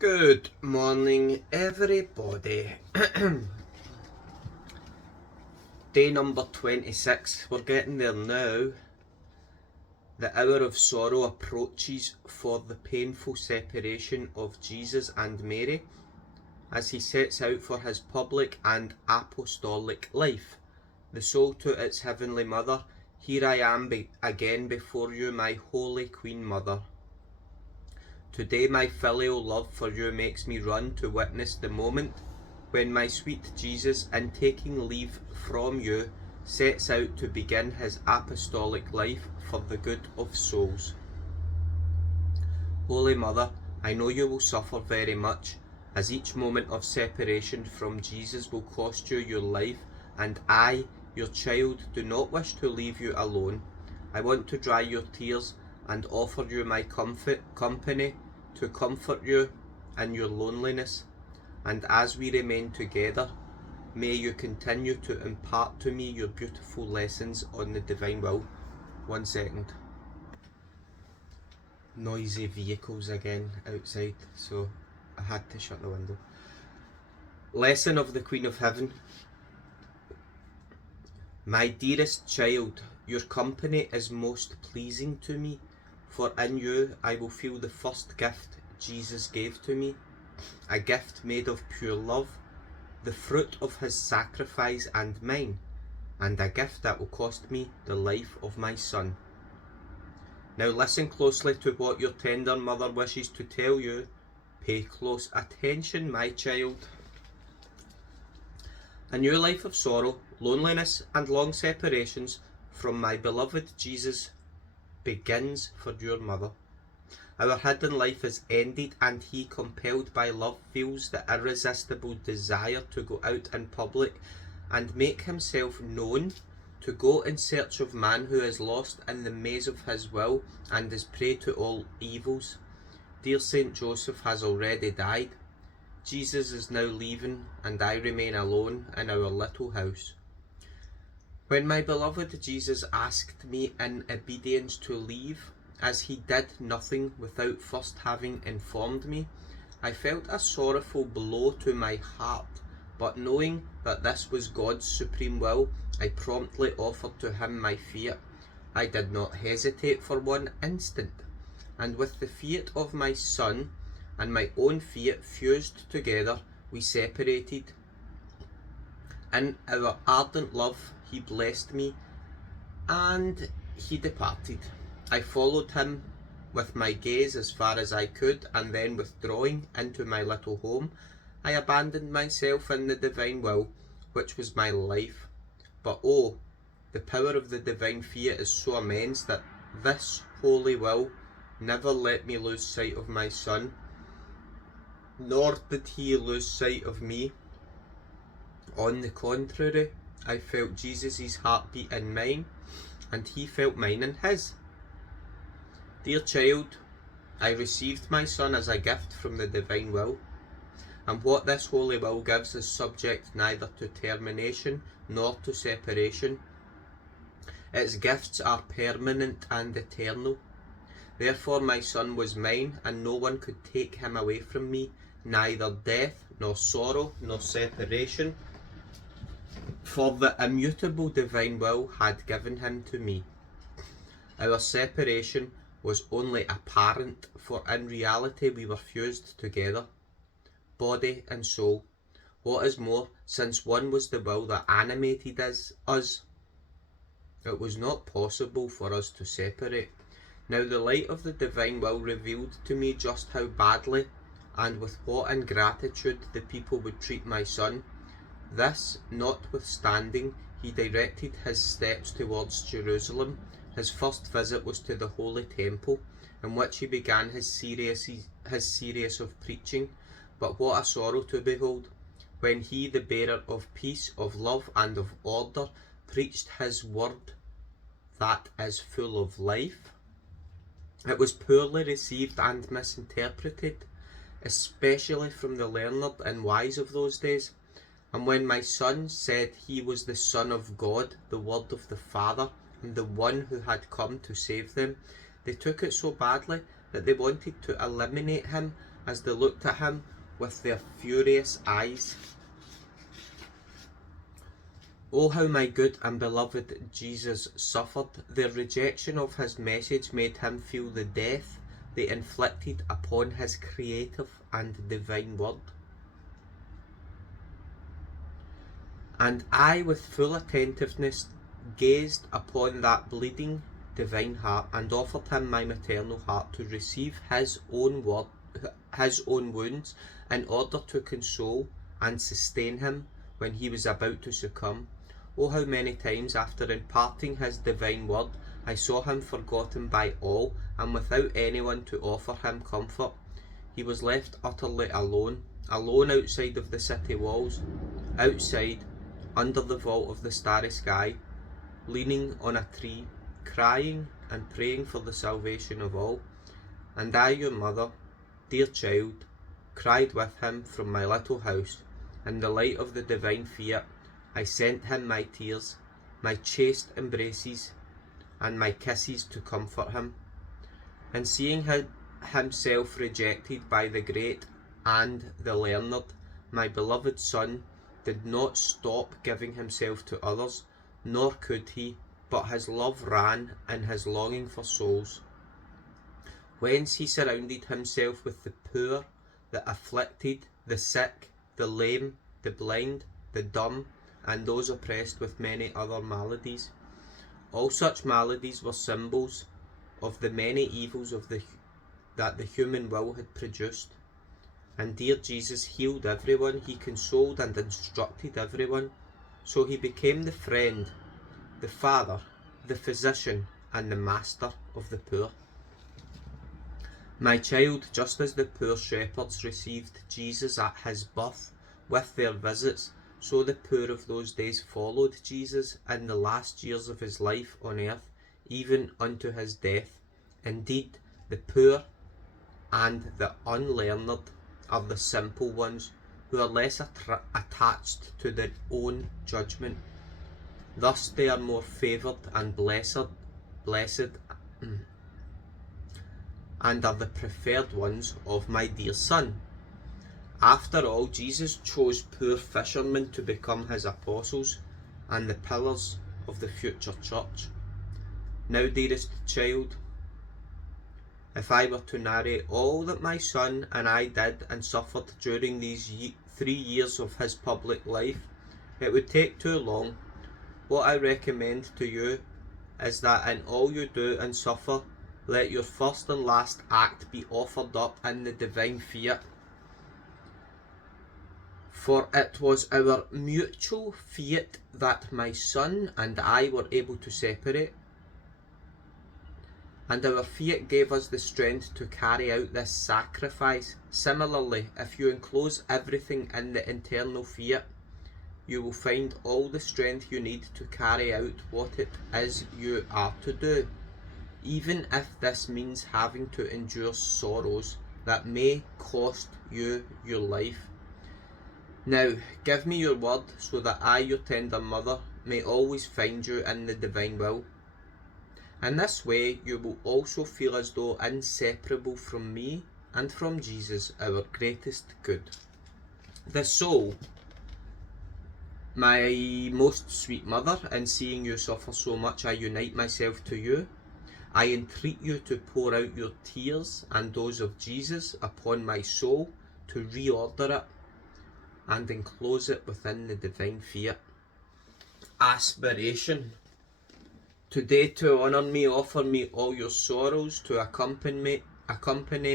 Good morning, everybody. Day number 26. We're getting there now. The hour of sorrow approaches for the painful separation of Jesus and Mary as he sets out for his public and apostolic life. The soul to its heavenly mother, here I am again before you, my holy Queen Mother. Today my filial love for you makes me run to witness the moment when my sweet Jesus, in taking leave from you, sets out to begin his apostolic life for the good of souls. Holy Mother, I know you will suffer very much, as each moment of separation from Jesus will cost you your life, and I, your child, do not wish to leave you alone. I want to dry your tears and offer you my company to comfort you in your loneliness. And as we remain together, may you continue to impart to me your beautiful lessons on the divine will. 1 second. Noisy vehicles again outside, so I had to shut the window. Lesson of the Queen of Heaven. My dearest child, your company is most pleasing to me, for in you I will feel the first gift Jesus gave to me, a gift made of pure love, the fruit of his sacrifice and mine, and a gift that will cost me the life of my son. Now listen closely to what your tender mother wishes to tell you. Pay close attention, my child. A new life of sorrow, loneliness, and long separations from my beloved Jesus begins for your mother. Our hidden life is ended, and he, compelled by love, feels the irresistible desire to go out in public and make himself known, to go in search of man who is lost in the maze of his will and is prey to all evils. Dear Saint Joseph has already died. Jesus is now leaving, and I remain alone in our little house. When my beloved Jesus asked me in obedience to leave, as he did nothing without first having informed me, I felt a sorrowful blow to my heart, but knowing that this was God's supreme will, I promptly offered to him my fiat. I did not hesitate for one instant, and with the fiat of my son and my own fiat fused together, we separated. In our ardent love, he blessed me, and he departed. I followed him with my gaze as far as I could, and then withdrawing into my little home, I abandoned myself in the divine will, which was my life. But oh, the power of the divine fiat is so immense that this holy will never let me lose sight of my son, nor did he lose sight of me. On the contrary, I felt Jesus' heartbeat in mine, and he felt mine in his. Dear child, I received my son as a gift from the divine will, and what this holy will gives is subject neither to termination nor to separation. Its gifts are permanent and eternal. Therefore my son was mine, and no one could take him away from me, neither death, nor sorrow, nor separation, for the immutable divine will had given him to me. Our separation was only apparent, for in reality we were fused together, body and soul. What is more, since one was the will that animated us, it was not possible for us to separate. Now the light of the divine will revealed to me just how badly and with what ingratitude the people would treat my son. This notwithstanding, he directed his steps towards Jerusalem. His first visit was to the Holy Temple, in which he began his series of preaching. But what a sorrow to behold, when he, the bearer of peace, of love, and of order, preached his word that is full of life. It was poorly received and misinterpreted, especially from the learned and wise of those days. And when my son said he was the Son of God, the Word of the Father, and the one who had come to save them, they took it so badly that they wanted to eliminate him as they looked at him with their furious eyes. Oh, how my good and beloved Jesus suffered. Their rejection of his message made him feel the death they inflicted upon his creative and divine word. And I, with full attentiveness, gazed upon that bleeding divine heart and offered him my maternal heart to receive his own wounds in order to console and sustain him when he was about to succumb. Oh, how many times after imparting his divine word, I saw him forgotten by all and without anyone to offer him comfort. He was left utterly alone outside of the city walls, outside, under the vault of the starry sky, leaning on a tree, crying and praying for the salvation of all. And I, your mother, dear child, cried with him from my little house. In the light of the divine fiat, I sent him my tears, my chaste embraces, and my kisses to comfort him. And seeing himself rejected by the great and the learned, my beloved son did not stop giving himself to others, nor could he, but his love ran in his longing for souls. Whence he surrounded himself with the poor, the afflicted, the sick, the lame, the blind, the dumb, and those oppressed with many other maladies. All such maladies were symbols of the many evils that the human will had produced. And dear Jesus healed everyone, he consoled and instructed everyone. So he became the friend, the father, the physician, and the master of the poor. My child, just as the poor shepherds received Jesus at his birth with their visits, so the poor of those days followed Jesus in the last years of his life on earth, even unto his death. Indeed, the poor and the unlearned are the simple ones who are less attached to their own judgment. Thus they are more favoured and blessed, and are the preferred ones of my dear son. After all, Jesus chose poor fishermen to become his apostles and the pillars of the future church. Now, dearest child, if I were to narrate all that my son and I did and suffered during these 3 years of his public life, it would take too long. What I recommend to you is that in all you do and suffer, let your first and last act be offered up in the divine fiat. For it was our mutual fiat that my son and I were able to separate, and our fiat gave us the strength to carry out this sacrifice. Similarly, if you enclose everything in the internal fiat, you will find all the strength you need to carry out what it is you are to do, even if this means having to endure sorrows that may cost you your life. Now, give me your word so that I, your tender mother, may always find you in the divine will. In this way, you will also feel as though inseparable from me and from Jesus, our greatest good. The soul, my most sweet mother, in seeing you suffer so much, I unite myself to you. I entreat you to pour out your tears and those of Jesus upon my soul, to reorder it and enclose it within the divine fiat. Aspiration. Today, to honour me, offer me all your sorrows, to accompany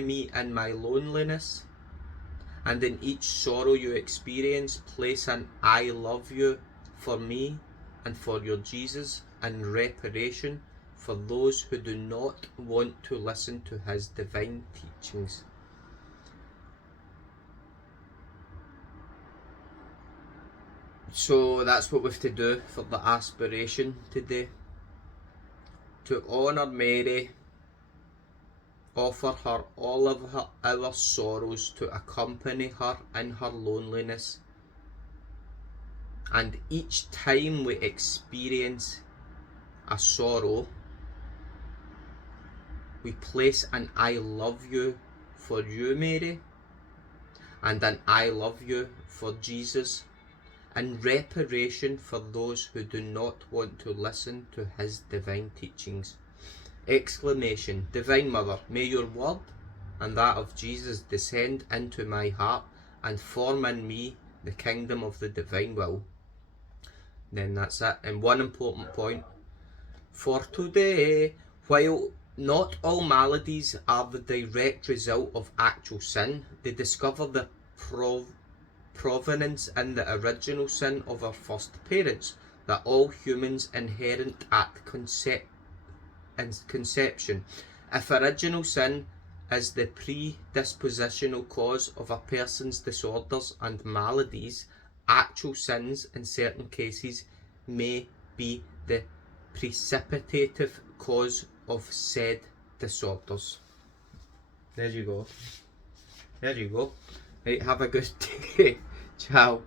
me in my loneliness, and in each sorrow you experience, place an I love you for me and for your Jesus in reparation for those who do not want to listen to his divine teachings. So that's what we have to do for the aspiration today. To honour Mary, offer her all of our sorrows, to accompany her in her loneliness. And each time we experience a sorrow, we place an I love you for you, Mary, and an I love you for Jesus, in reparation for those who do not want to listen to his divine teachings. Exclamation. Divine Mother, may your word and that of Jesus descend into my heart and form in me the kingdom of the divine will. Then that's it. And one important point for today: while not all maladies are the direct result of actual sin, they discover the provenance in the original sin of our first parents, that all humans inherent at conception. If original sin is the predispositional cause of a person's disorders and maladies, actual sins in certain cases may be the precipitative cause of said disorders. There you go. There you go. Right, have a good day. Ciao.